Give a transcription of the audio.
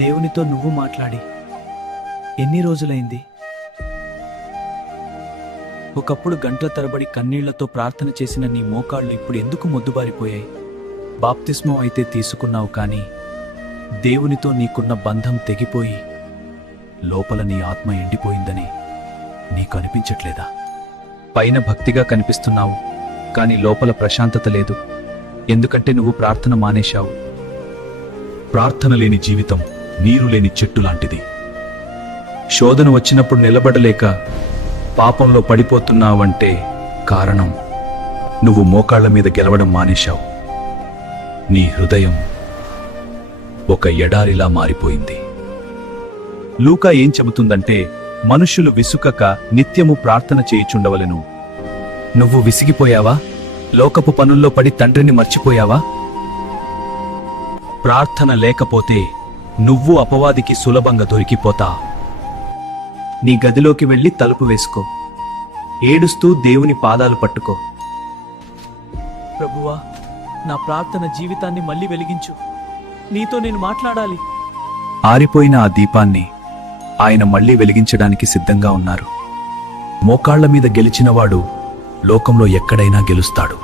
దేవునితో నువ్వు మాట్లాడి ఎన్ని రోజులైంది? ఒకప్పుడు గంటల తరబడి కన్నీళ్లతో ప్రార్థన చేసిన నీ మోకాళ్ళు ఇప్పుడు ఎందుకు మొద్దుబారిపోయాయి? బాప్తిస్మం అయితే తీసుకున్నావు, కానీ దేవునితో నీకున్న బంధం తెగిపోయి లోపల నీ ఆత్మ ఎండిపోయిందని నీకు అనిపించట్లేదా? పైన భక్తిగా కనిపిస్తున్నావు, కానీ లోపల ప్రశాంతత లేదు. ఎందుకంటే నువ్వు ప్రార్థన మానేశావు. ప్రార్థన లేని జీవితం నీరు లేని చెట్టు లాంటిది. శోధన వచ్చినప్పుడు నిలబడలేక పాపంలో పడిపోతున్నావంటే కారణం నువ్వు మోకాళ్ల మీద గెలవడం మానేశావు. నీ హృదయం ఒక ఎడారిలా మారిపోయింది. లూకా ఏం చెబుతుందంటే, మనుష్యులు విసుకక నిత్యము ప్రార్థన చేయుచుండవలెను. నువ్వు విసిగిపోయావా? లోకపు పనుల్లో పడి తండ్రిని మర్చిపోయావా? ప్రార్థన లేకపోతే నువ్వు అపవాదికి సులభంగా దొరికిపోతా. నీ గదిలోకి వెళ్ళి తలుపు వేసుకో, ఏడుస్తూ దేవుని పాదాలు పట్టుకో. ప్రభువా, నా ప్రార్థన జీవితాన్ని మళ్ళీ వెలిగించు. నీతో నేను మాట్లాడాలి. ఆరిపోయిన ఆ దీపాన్ని ఆయన మళ్లీ వెలిగించడానికి సిద్ధంగా ఉన్నారు. మోకాళ్ల మీద గెలిచినవాడు లోకంలో ఎక్కడైనా గెలుస్తాడు.